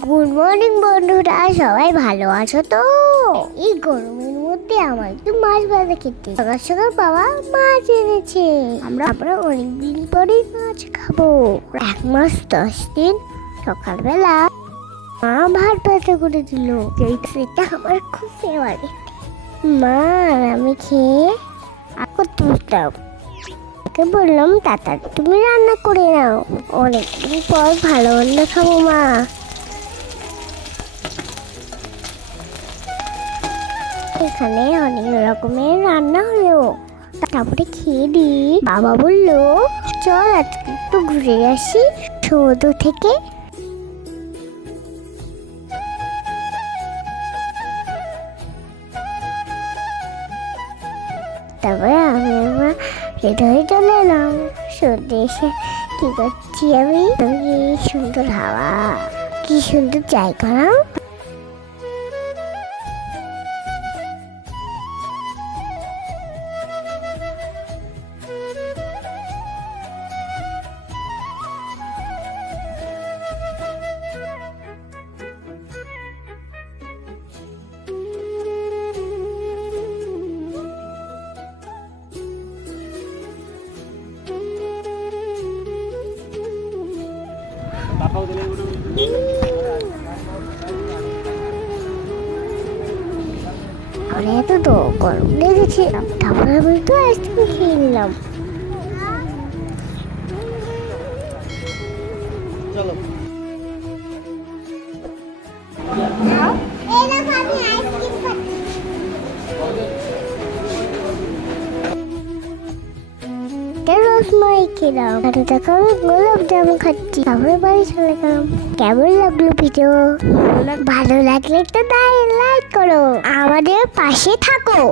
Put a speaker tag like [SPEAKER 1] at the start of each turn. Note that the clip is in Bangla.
[SPEAKER 1] গুড মর্নিং বন্ধুরা। সবাই ভালো আছো তো? এই গরমের মধ্যে আমার একটু মাছ ভাজা খেতে সকাল সকাল বাবা মাছ এনেছে। আমরা আমরা অনেকদিন পরে মাছ খাব। এক মাস দশ দিন সকালবেলা মা ভাত ভাজা করে দিল। সেটা আমার খুব ফেভারিট মা আমি খেয়ে আর তুলতাম ওকে বললাম তাড়াতাড়ি তুমি রান্না করে নাও। অনেকদিন পর ভালো রান্না খাব মা। এখানে অনেক রকমের রান্না হলো। তারপরে খেয়ে দি বাবা বলল, চল আজকে একটু ঘুরে আসি সমুদ্র থেকে। তারপরে আমি আমার হয়ে চলে এলাম। সর্দি এসে কি করছি আমি? সুন্দর হাওয়া, কি সুন্দর জায়গা না? মানে এত তো গরম লেগেছে তারপরে আমি তো আইসক্রিম খেয়ে নিলাম। রসমালাই খেলাম আর তখন আমি গোলাপ জাম খাচ্ছি। তারপরে বাড়ি চলে গেলাম। কেমন লাগল ভিডিও ভালো লাগলে। তো তাই লাইক করো। আমাদের পাশে থাকো।